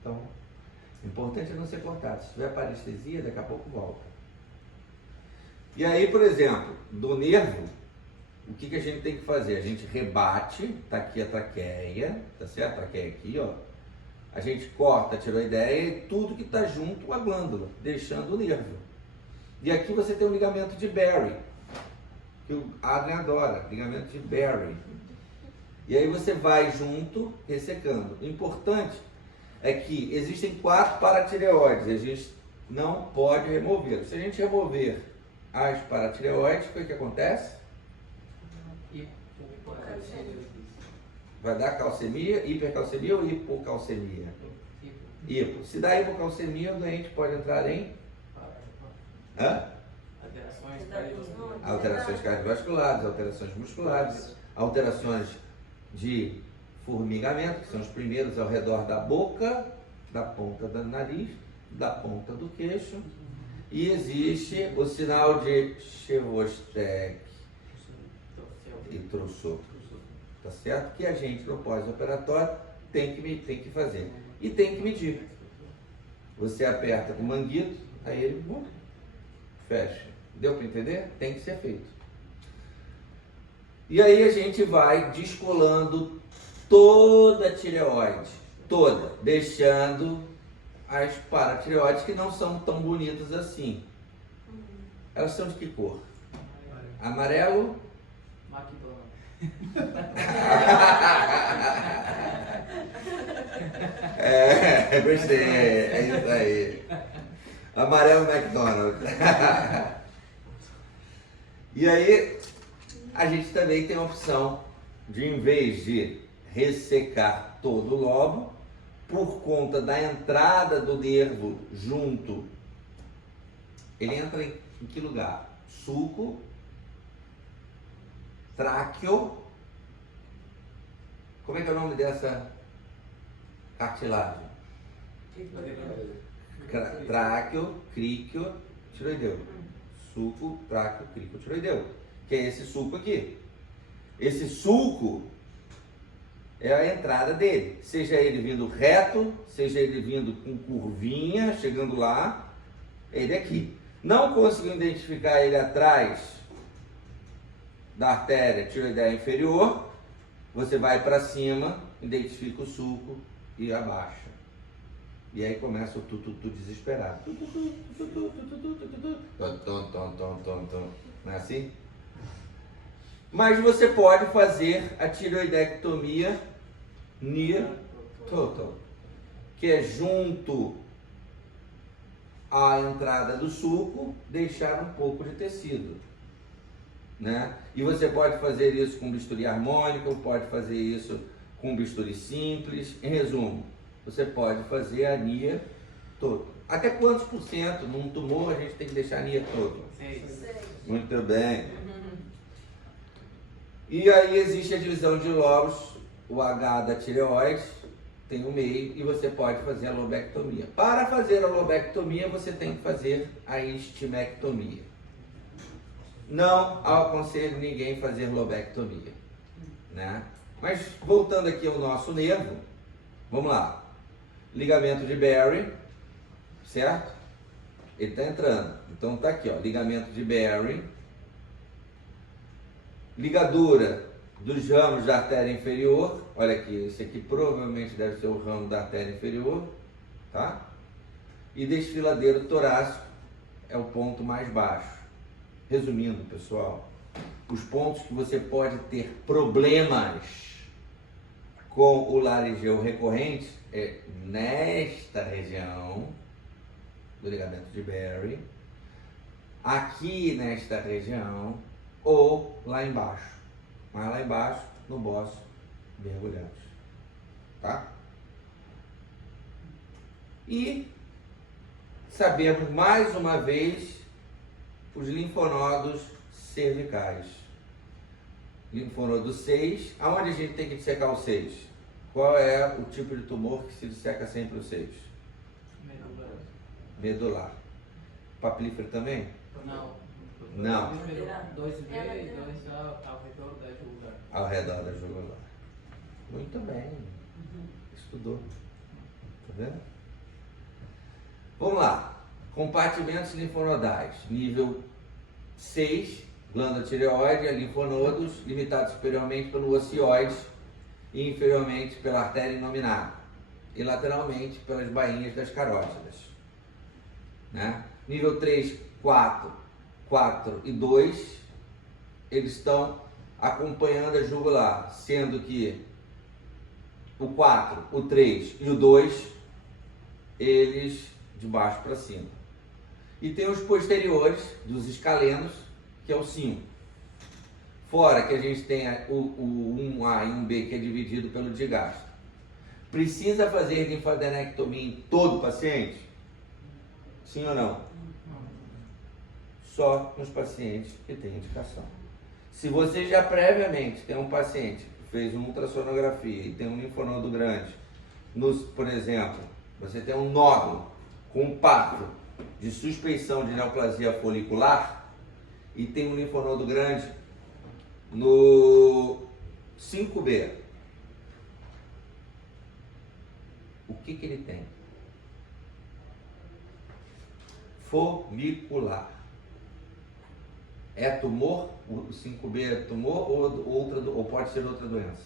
Então, o importante é não ser cortado. Se tiver parestesia, daqui a pouco volta. E aí, por exemplo, do nervo, o que a gente tem que fazer? A gente rebate, tá aqui a traqueia, tá certo? A traqueia aqui, ó. A gente corta a tireoideia e tudo que está junto à glândula, deixando o nervo. E aqui você tem o ligamento de Berry, que o Adrien adora, ligamento de Berry. E aí você vai junto, ressecando. O importante é que existem 4 paratireoides, a gente não pode remover. Se a gente remover as paratireoides, o que acontece? Vai dar calcemia, hipercalcemia ou hipocalcemia? Hipo. Se dá hipocalcemia, o doente pode entrar em alterações cardiovasculares, alterações musculares, alterações de formigamento, que são os primeiros ao redor da boca, da ponta do nariz, da ponta do queixo, e existe o sinal de Chevostek e Trousseau, tá certo? Que a gente no pós-operatório tem que fazer e tem que medir. Você aperta com o manguito, aí ele fecha. Deu para entender? Tem que ser feito. E aí a gente vai descolando toda a tireoide, toda, deixando as paratireoides que não são tão bonitas assim. Elas são de que cor? Amarelo? Gostei, é isso aí. Amarelo McDonald's. E aí, a gente também tem a opção de, em vez de ressecar todo o lobo, por conta da entrada do nervo junto, ele entra em que lugar? Sulco, tráqueo. Como é que é o nome dessa cartilagem? Tráqueo, críqueo, tiroideu. Sulco, tráqueo, críqueo, tiroideu. Que é esse sulco aqui. Esse sulco é a entrada dele. Seja ele vindo reto, seja ele vindo com curvinha, chegando lá, ele aqui. Não conseguiu identificar ele atrás da artéria tiroideia inferior, você vai para cima, identifica o sulco e abaixa. E aí começa o tu desesperado. Não é assim? Mas você pode fazer a tiroidectomia near total, que é junto à entrada do sulco, deixar um pouco de tecido, né? E você pode fazer isso com bisturi harmônico, pode fazer isso com bisturi simples. Em resumo, você pode fazer a near total. Até quantos por cento num tumor a gente tem que deixar a near total? 6. Muito bem. E aí existe a divisão de lobos, o H da tireoide, tem o meio, e você pode fazer a lobectomia. Para fazer a lobectomia, você tem que fazer a estimectomia. Não aconselho ninguém fazer lobectomia, né? Mas voltando aqui ao nosso nervo, vamos lá. Ligamento de Berry, certo? Ele está entrando. Então tá aqui, ó, ligamento de Berry. Ligadura dos ramos da artéria inferior. Olha aqui, esse aqui provavelmente deve ser o ramo da artéria inferior, tá? E desfiladeiro torácico é o ponto mais baixo. Resumindo, pessoal, os pontos que você pode ter problemas com o laringeu recorrente é nesta região do ligamento de Berry, aqui nesta região ou lá embaixo, mas lá embaixo no bócio mergulhados, tá? E sabemos mais uma vez os linfonodos cervicais. Linfonodo 6, aonde a gente tem que dissecar o 6? Qual é o tipo de tumor que se disseca sempre o 6? Medular. Papilífero também? Não. Não. 2B e 2 ao redor da jugular. Ao redor da jugular. Muito bem. Estudou. Tá vendo? Vamos lá. Compartimentos linfonodais. Nível 6, glândula tireoide, linfonodos, limitados superiormente pelo ocioide e inferiormente pela artéria inominada. E lateralmente pelas bainhas das carótidas. Né? Nível 3, 4 e 2, eles estão acompanhando a jugular, sendo que o 4, o 3 e o 2, eles de baixo para cima. E tem os posteriores dos escalenos, que é o 5. Fora que a gente tem o 1A e 1B que é dividido pelo desgaste. Precisa fazer linfadenectomia em todo paciente? Sim ou não? Só nos pacientes que têm indicação. Se você já previamente tem um paciente que fez uma ultrassonografia e tem um linfonodo grande, por exemplo, você tem um nódulo com um pato de suspeição de neoplasia folicular e tem um linfonodo grande no 5B, o que ele tem? Folicular. É tumor? O 5B é tumor ou pode ser outra doença?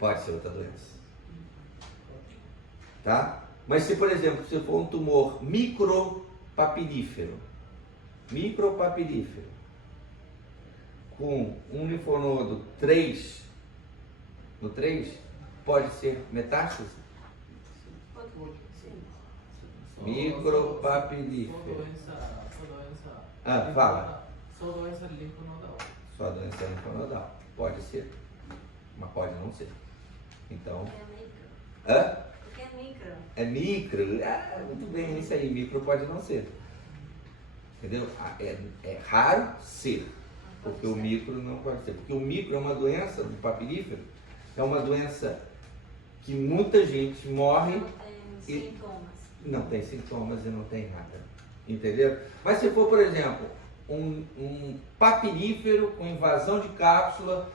Pode ser outra doença. Tá? Mas se, por exemplo, se for um tumor micropapinífero, com um linfonodo 3, no 3, pode ser metástase? Micropapinífero. Fala. Só doença linfonodal. Só doença linfonodal. Pode ser, mas pode não ser. Então. Porque é micro. É micro? Muito bem, é isso aí. Micro pode não ser. Entendeu? É raro ser. Porque o micro não pode ser. Porque o micro é uma doença do papinífero, é uma doença que muita gente morre. Não tem sintomas e não tem nada. Entendeu? Mas se for, por exemplo, um papinífero com invasão de cápsula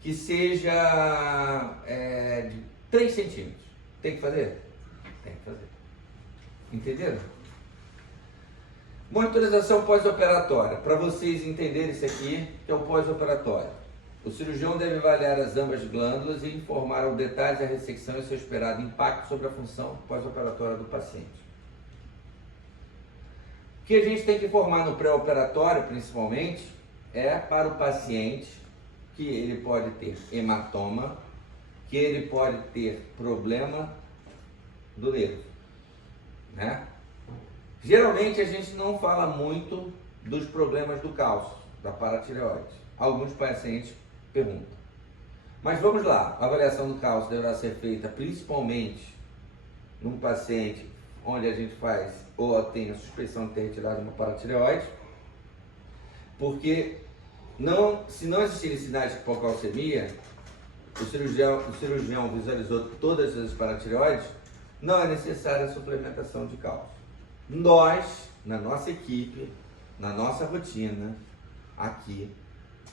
que seja de 3 centímetros, tem que fazer? Tem que fazer. Entenderam? Monitorização pós-operatória. Para vocês entenderem isso aqui, que é o pós-operatório. O cirurgião deve avaliar as ambas glândulas e informar ao detalhe a ressecção e seu esperado impacto sobre a função pós-operatória do paciente. O que a gente tem que informar no pré-operatório, principalmente, é para o paciente que ele pode ter hematoma, que ele pode ter problema do nervo, né? Geralmente a gente não fala muito dos problemas do cálcio, da paratireoide. Alguns pacientes perguntam. Mas vamos lá, a avaliação do cálcio deverá ser feita principalmente num paciente onde a gente faz ou tem a suspeição de ter retirado uma paratireoide, porque se não existirem sinais de hipocalcemia, o cirurgião visualizou todas as paratireoides, não é necessária a suplementação de cálcio. Nós, na nossa equipe, na nossa rotina, aqui,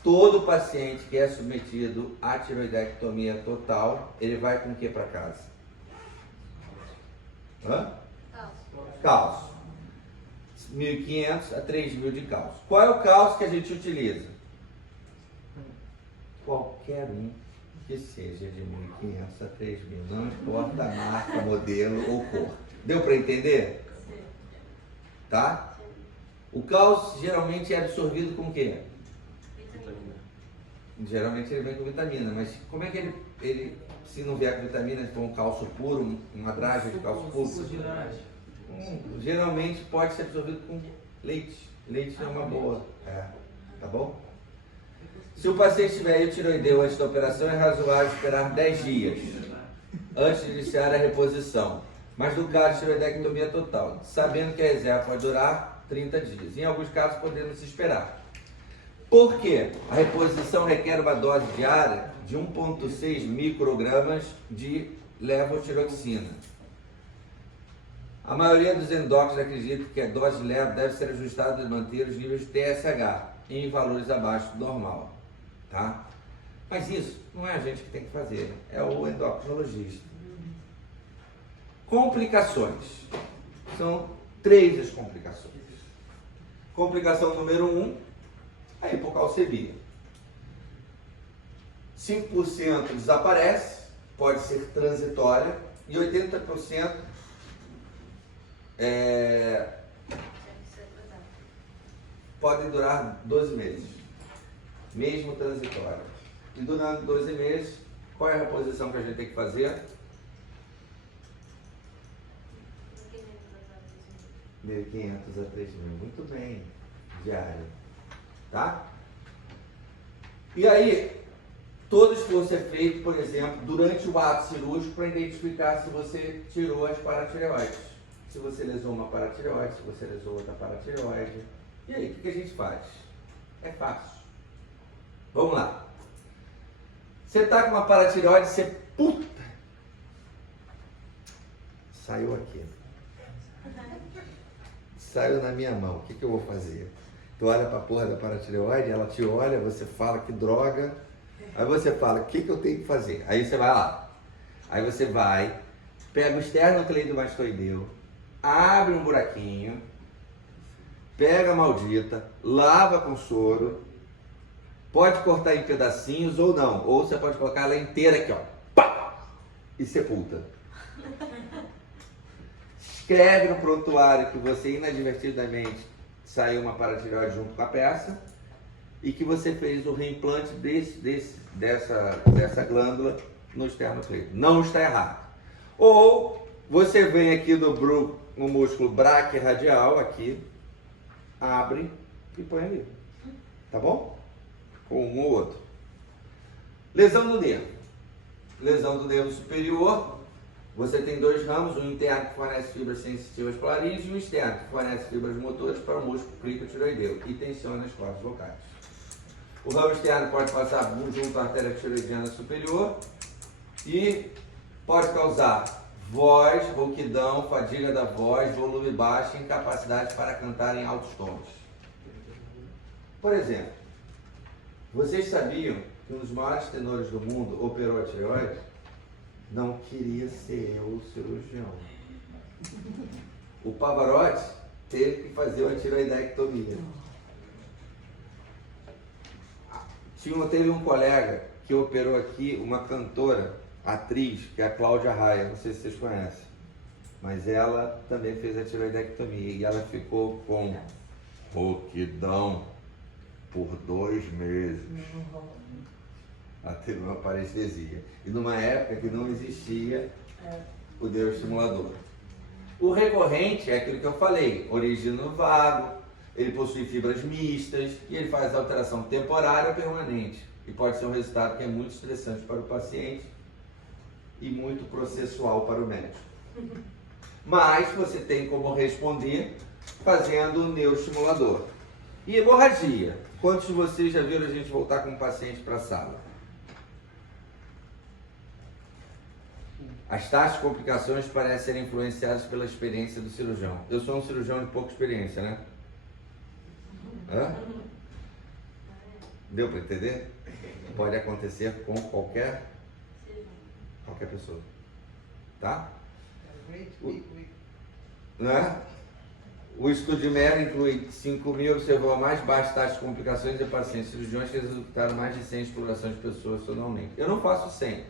todo paciente que é submetido à tiroidectomia total, ele vai com o que para casa? Cálcio. 1.500 a 3.000 de cálcio. Qual é o cálcio que a gente utiliza? Qualquer um que seja de 1.500 a 3.000, não importa a marca, modelo ou cor. Deu para entender? Tá? O cálcio geralmente é absorvido com o quê? Vitamina. Geralmente ele vem com vitamina, mas como é que ele se não vier com vitamina, se for um cálcio puro, uma dragem de cálcio puro? Geralmente pode ser absorvido com leite. Leite é uma boa. Tá bom? Se o paciente tiver hipotireoideu antes da operação, é razoável esperar 10 dias antes de iniciar a reposição. Mas no caso de tiroidectomia total, sabendo que a reserva pode durar 30 dias. Em alguns casos, podemos esperar. Por quê? A reposição requer uma dose diária de 1,6 microgramas de levotiroxina. A maioria dos endócrinos acredita que a dose de levo deve ser ajustada e manter os níveis de TSH em valores abaixo do normal. Tá? Mas isso não é a gente que tem que fazer, é o endocrinologista. Complicações. São 3 as complicações. Complicação número 1, a hipocalcemia. 5% desaparece, pode ser transitória, e 80% pode durar 12 meses, mesmo transitória. E durante 12 meses, qual é a reposição que a gente tem que fazer? 1.500 a 3.000. Muito bem, diário. Tá? E aí, todo esforço é feito, por exemplo, durante o ato cirúrgico para identificar se você tirou as paratireoides. Se você lesou uma paratireoide, se você lesou outra paratireoide. E aí, o que a gente faz? É fácil. Vamos lá. Você está com uma paratireoide, você puta! Saiu aqui. Saiu na minha mão. O que eu vou fazer? Tu olha para a porra da paratireoide, ela te olha, você fala que droga. Aí você fala, o que eu tenho que fazer? Aí você vai lá. Aí você vai, pega o esternocleidomastoideu, abre um buraquinho, pega a maldita, lava com soro, pode cortar em pedacinhos ou não. Ou você pode colocar ela inteira aqui, ó. Pá! E sepulta. Escreve no prontuário que você inadvertidamente saiu uma paratireoide junto com a peça e que você fez o reimplante dessa glândula no esternocleido. Não está errado. Ou você vem aqui no músculo braquioradial, aqui, abre e põe ali. Tá bom? Com um ou outro. Lesão do nervo. Lesão do nervo superior. Você tem dois ramos, um interno que fornece fibras sensitivas para a laringe e um externo que fornece fibras motores para o músculo clítotiroideu e tensiona as cordas vocais. O ramo externo pode passar junto à artéria tiroidiana superior e pode causar voz, rouquidão, fadiga da voz, volume baixo e incapacidade para cantar em altos tons. Por exemplo, vocês sabiam que um dos maiores tenores do mundo operou a tireoide? Não queria ser eu o cirurgião. O Pavarotti teve que fazer uma tiroidectomia. Teve um colega que operou aqui, uma cantora, atriz, que é a Cláudia Raia, não sei se vocês conhecem, mas ela também fez a tiroidectomia e ela ficou com rouquidão por 2 meses. Ela teve uma parestesia. E numa época que não existia o neuroestimulador. O recorrente é aquilo que eu falei, origina no vago, ele possui fibras mistas e ele faz alteração temporária ou permanente. E pode ser um resultado que é muito estressante para o paciente e muito processual para o médico. Mas você tem como responder fazendo o neuroestimulador. E hemorragia. Quantos de vocês já viram a gente voltar com um paciente para a sala? As taxas de complicações parecem ser influenciadas pela experiência do cirurgião. Eu sou um cirurgião de pouca experiência, né? Hã? Deu para entender? Pode acontecer com qualquer pessoa. Tá? Né? O estudo de Merck inclui 5.000 observou a mais baixa taxa de complicações de pacientes cirurgiões que resultaram mais de 100 explorações de pessoas totalmente. Eu não faço 100,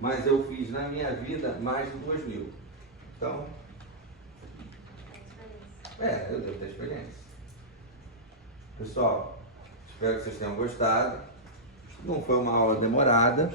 mas eu fiz na minha vida mais de 2.000. Então, eu devo ter experiência. Pessoal, espero que vocês tenham gostado. Não foi uma aula demorada.